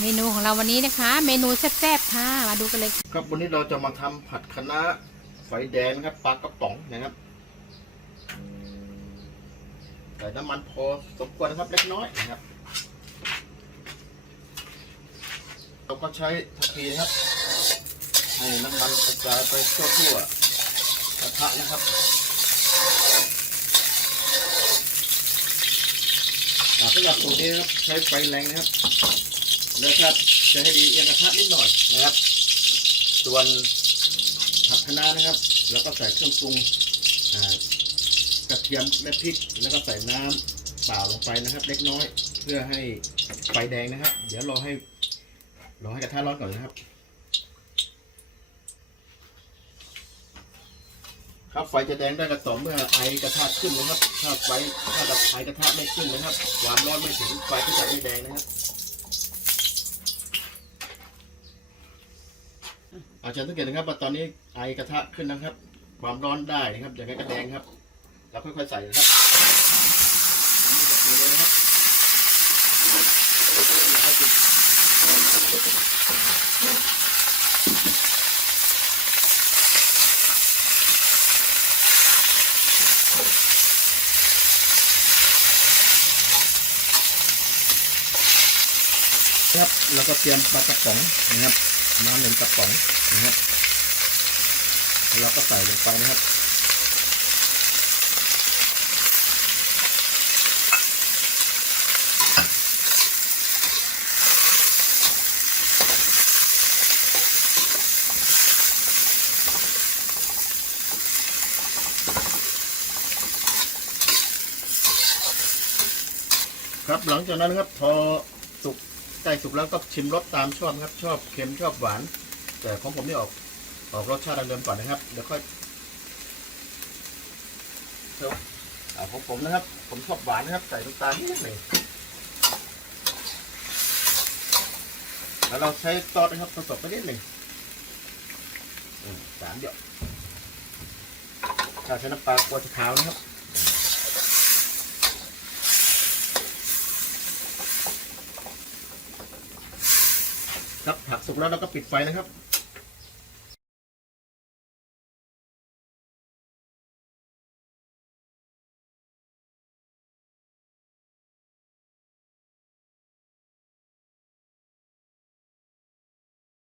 เมนูของเราวันนี้นะคะ เมนูแซ่บๆค่ะ มาดูกันเลย ครับวันนี้เราจะมาทำผัดคะน้าไฟแดงนะครับปลากระป๋องนะครับใส่น้ำมันพอสมควรนะครับเล็กน้อยนะครับ เราก็ใช้ทัพีนะครับให้น้ำมันกระจายไปทั่วๆกระทะนะครับสำหรับสูตรนี้ครับใช้ไฟแรงนะครับ แล้วครับ จะให้ดีเอียงกระทะนิดหน่อยนะครับ ส่วนผักคะน้านะครับ แล้วก็ใส่เครื่องปรุงกระเทียมและพริก แล้วก็ใส่น้ำเปล่าลงไปนะครับ เล็กน้อย เพื่อให้ไฟแดงนะครับ เดี๋ยวรอให้รอให้กระทะร้อนก่อนนะครับ ครับไฟจะแดงได้กระต่อเมื่อไอกระทะขึ้นนะครับ ถ้าไฟถ้ากับไอกระทะไม่ขึ้นนะครับ ความร้อนไม่ถึงไฟก็จะไม่แดงนะครับ อาจารย์สังเกตนะครับว่าตอนนี้ไอกระทะขึ้นนะครับ ความร้อนได้นะครับอย่างไรก็แดงครับแล้วค่อยๆใส่นะครับแบบนี้เลยนะครับแล้วก็ปิดครับ แล้วก็เตรียมปลากระป๋องนะครับ น้ำหนึ่งกระป๋องนะครับแล้วก็ใส่ลงไปนะครับครับหลังจากนั้นครับพอสุก ใกล้สุกแล้วก็ชิมรสตามชอบครับ ชอบเค็มชอบหวาน แต่ของผมนี่ออกออกรสชาติดังเดิมก่อนนะครับเดี๋ยวค่อยเอ่าของผมนะครับ ผมชอบหวานนะครับ ใส่น้ำตาลนิดหนึ่งแล้วเราใช้ซอสนะครับผสมไปนิดหนึ่งอืมสามหยดถ้าใช้น้ำปลากลัวจะขาวนะครับ ครับผักสุกแล้วเราก็ปิดไฟนะครับ